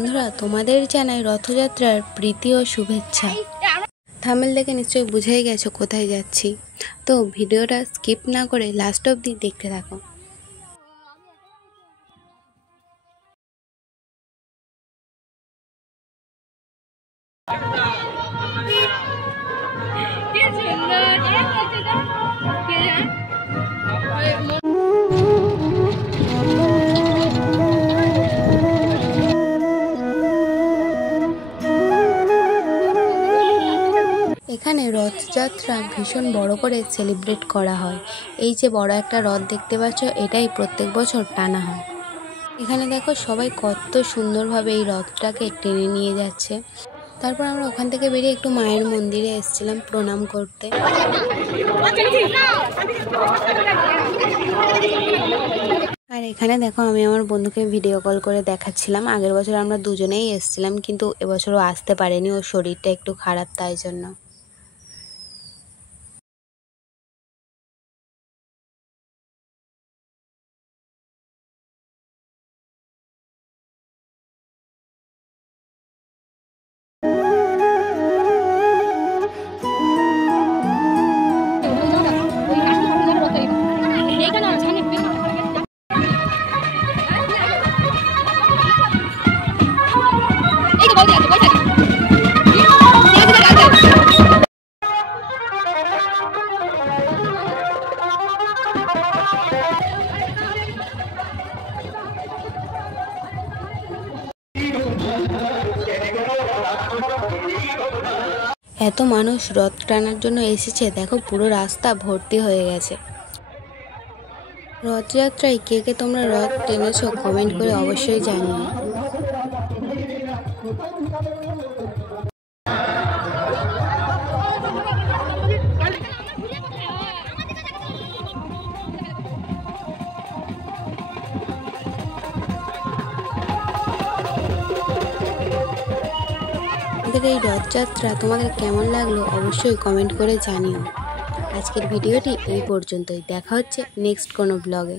বন্ধুরা, তোমাদের জানাই রথযাত্রার প্রীতি ও শুভেচ্ছা। থাম্বনেল দেখে নিশ্চয়ই বুঝেই গেছো কোথায় যাচ্ছি, তো ভিডিওটা স্কিপ না করে লাস্ট অবধি দেখতে থাকো। এখানে রথযাত্রা ভীষণ বড় করে সেলিব্রেট করা হয়। এই যে বড় একটা রথ দেখতে পাচ্ছ, এটাই প্রত্যেক বছর টানা হয়। এখানে দেখো সবাই কত সুন্দরভাবে এই রথটাকে টেনে নিয়ে যাচ্ছে। তারপর আমরা ওখান থেকে বেরিয়ে একটু মায়ের মন্দিরে এসেছিলাম প্রণাম করতে। আর এখানে দেখো আমি আমার বন্ধুকে ভিডিও কল করে দেখাচ্ছিলাম। আগের বছর আমরা দুজনেই এসেছিলাম, কিন্তু এবছরও আসতে পারেনি, ওর শরীরটা একটু খারাপ, তাই জন্য। এত মানুষ রথ টানার জন্য এসেছে, দেখো পুরো রাস্তা ভর্তি হয়ে গেছে। রথযাত্রায় কে কে তোমরা রথ টেনেছো কমেন্ট করে অবশ্যই জানিও। আমাদের এই রথযাত্রা তোমাদের কেমন লাগলো অবশ্যই কমেন্ট করে জানিও। আজকের ভিডিওটি এই পর্যন্তই, দেখা হচ্ছে নেক্সট কোনো ব্লগে।